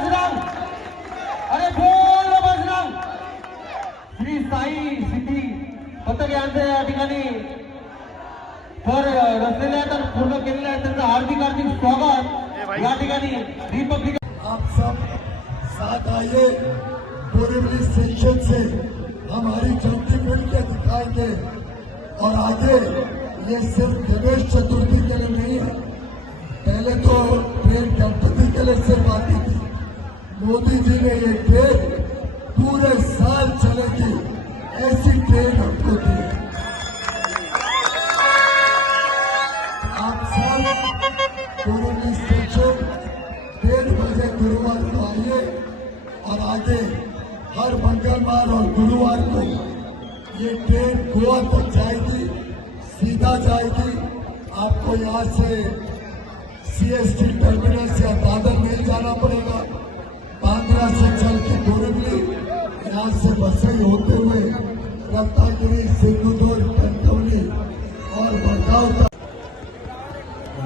جرام ارے بولو بجرام شری سی آتے ہیں ہاردک ہاردک یا ٹھیک ریپبلک آپ سب ساتھ آئے پورے پورے سینشن سے ہماری چلتی پیڑ کیا دکھائے تھے اور آجے یہ صرف گنےش چتردی کے لیے نہیں پہلے تو چیلنج سے پاتی تھی۔ موڈی جی نے یہ ٹرین پورے سال چلے گی ایسی ٹرین ہم کو دی۔ آپ سال کورونا اسٹیشن ڈیڑھ بجے گروار کو آئیے اور آگے ہر منگلوار اور گروار کو یہ ٹرین گوا تک جائے گی، سیدھا جائے گی۔ آپ کو یہاں سے سی ایس ٹی ٹرمینل سے بادل محل جانا پڑے گا باندرا سے چل کے گوربلی یہاں سے بسائی ہوتے ہوئے رتنا گری سندھور ٹنکولی اور بڑکاؤ تک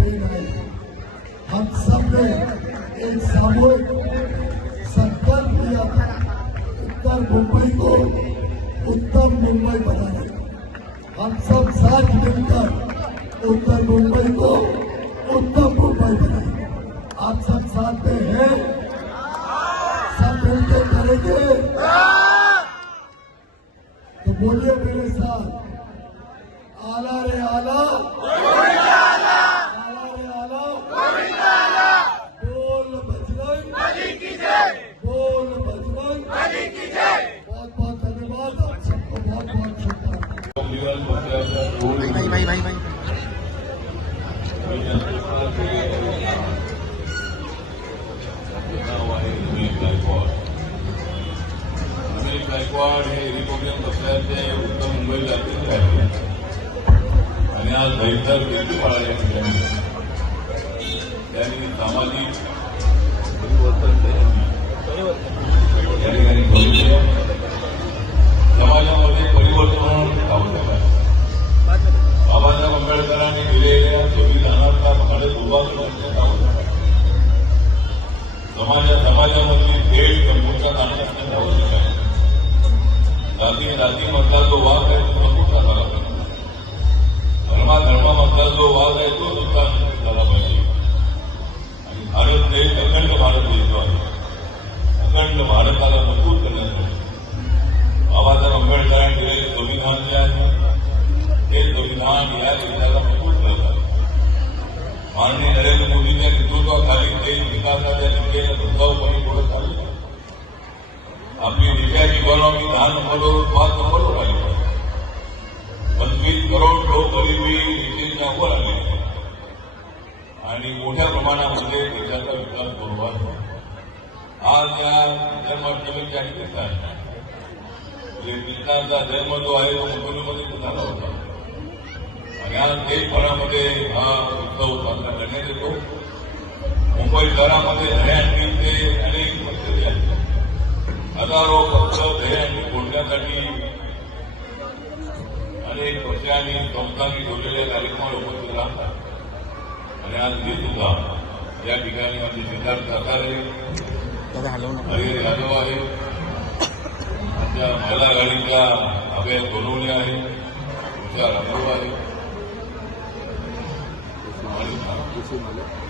Thank you. ہم سب نے ایک ساموہک سنکلپ لیا اتر ممبئی کو اتر ممبئی بنانے ہم سب ساتھ مل کر اتر ممبئی کو اتر ممبئی بنائیں آپ سب ساتھ میں ہیں۔ سب مل کے کریں گے۔ تو بولیے میرے ساتھ، آلہ رے آلہ۔ گوڑے اتر مل جاتی آج دہیچا سمجھے دادی متوجہ تو مجبور متو ہے تو اکھنڈ اکھنڈ بھارت آپ مجبور کرتا مجبور کرتا ہے نریندر مودی نے وکاؤں لان پہ پچیس کروڑ لوگ آج اٹھانا جنم جو ہے۔ وہ آج درا مطلب ساتھ کرنے گیت مب شہر میں دھیا ان کے ہزاروں پک دہیاں بھولنے تمتا بھولک رہے آج یہ ساتھ ہر یادو ہے۔ میلا گاڑی کا ابھی بولنے تشار ہوں